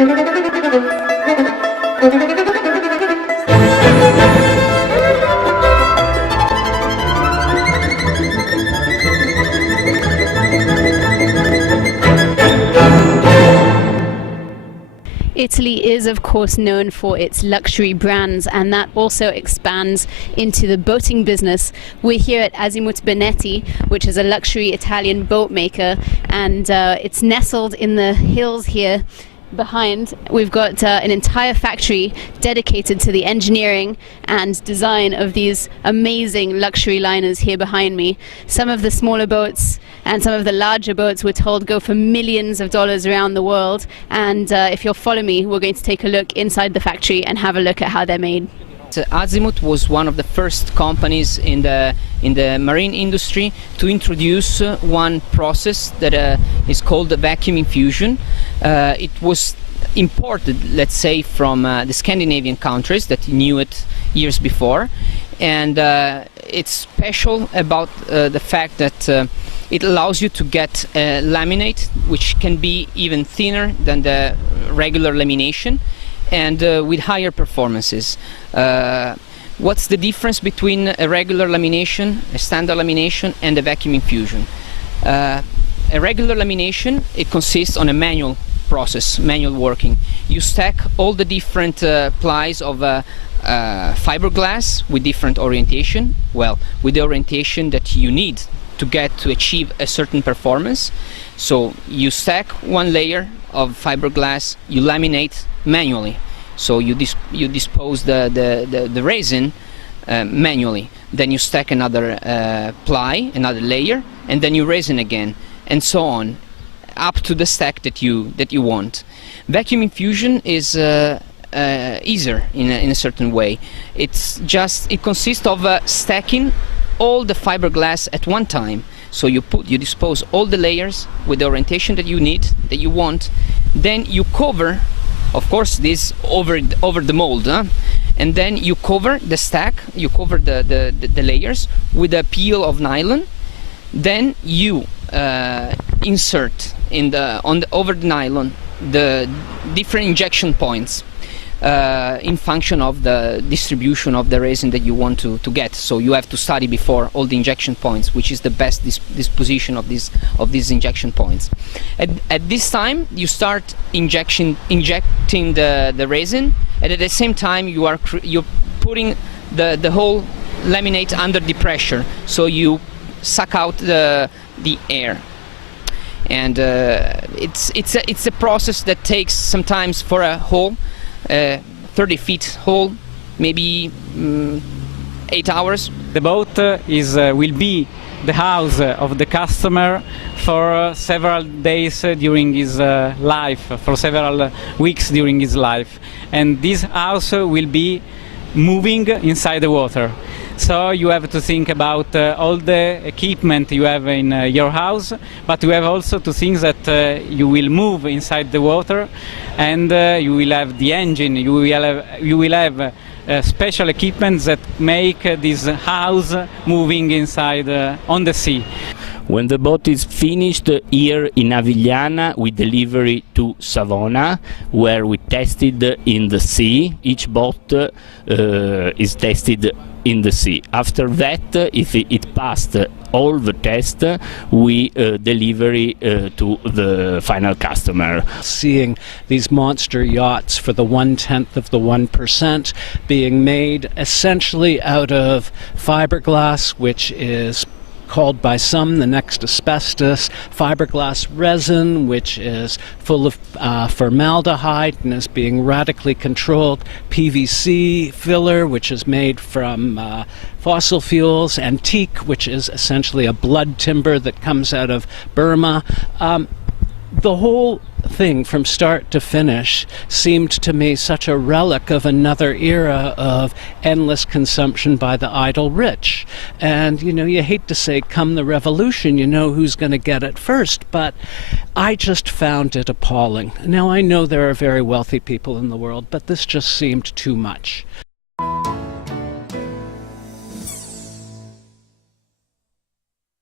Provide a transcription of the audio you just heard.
Italy is, of course, known for its luxury brands, and that also expands into the boating business. We're here at Azimut Benetti, which is a luxury Italian boat maker, and it's nestled in the hills here behind. We've got an entire factory dedicated to the engineering and design of these amazing luxury liners here behind me. Some of the smaller boats and some of the larger boats, we're told, go for millions of dollars around the world, and if you'll follow me, we're going to take a look inside the factory and have a look at how they're made. Azimut was one of the first companies in the marine industry to introduce one process that is called the vacuum infusion. It was imported, let's say, from the Scandinavian countries that knew it years before, and it's special about the fact that it allows you to get a laminate which can be even thinner than the regular lamination, and with higher performances. What's the difference between a regular lamination, a standard lamination, and a vacuum infusion? A regular lamination, it consists on a manual process, manual working. You stack all the different plies of fiberglass with different orientation, well, with the orientation that you need to achieve a certain performance. So you stack one layer of fiberglass, you laminate manually. So you dispose the resin manually. Then you stack another ply, another layer, and then you resin again, and so on, up to the stack that you want. Vacuum infusion is easier in a certain way. It consists of stacking all the fiberglass at one time. So you dispose all the layers with the orientation that you need, that you want. Then you cover, of course, this over the mold, and then you cover the stack, you cover the layers with a peel of nylon. Then you insert over the nylon the different injection points in function of the distribution of the resin that you want to get. So you have to study before all the injection points, which is the best disposition of these injection points. At this time, you start injecting the resin, and at the same time you're putting the whole laminate under the pressure, so you suck out the air. And it's a process that takes sometimes, for a hole, 30 feet hole, maybe 8 hours. The boat will be the house of the customer for several days during his life, for several weeks during his life, and this house will be moving inside the water. So you have to think about all the equipment you have in your house, but you have also to think that you will move inside the water, and you will have the engine, you will have special equipment that make this house moving inside on the sea. When the boat is finished here in Avigliana, we deliver it to Savona, where we tested in the sea. Each boat is tested in the sea. After that, if it passed all the tests, we deliver it to the final customer. Seeing these monster yachts for the 1/10 of the 1% being made essentially out of fiberglass, which is called by some the next asbestos, fiberglass resin, which is full of formaldehyde and is being radically controlled, PVC filler, which is made from fossil fuels, antique, which is essentially a blood timber that comes out of Burma. The whole thing from start to finish seemed to me such a relic of another era of endless consumption by the idle rich. And you hate to say come the revolution, you know who's going to get it first, but I just found it appalling. Now I know there are very wealthy people in the world, but this just seemed too much.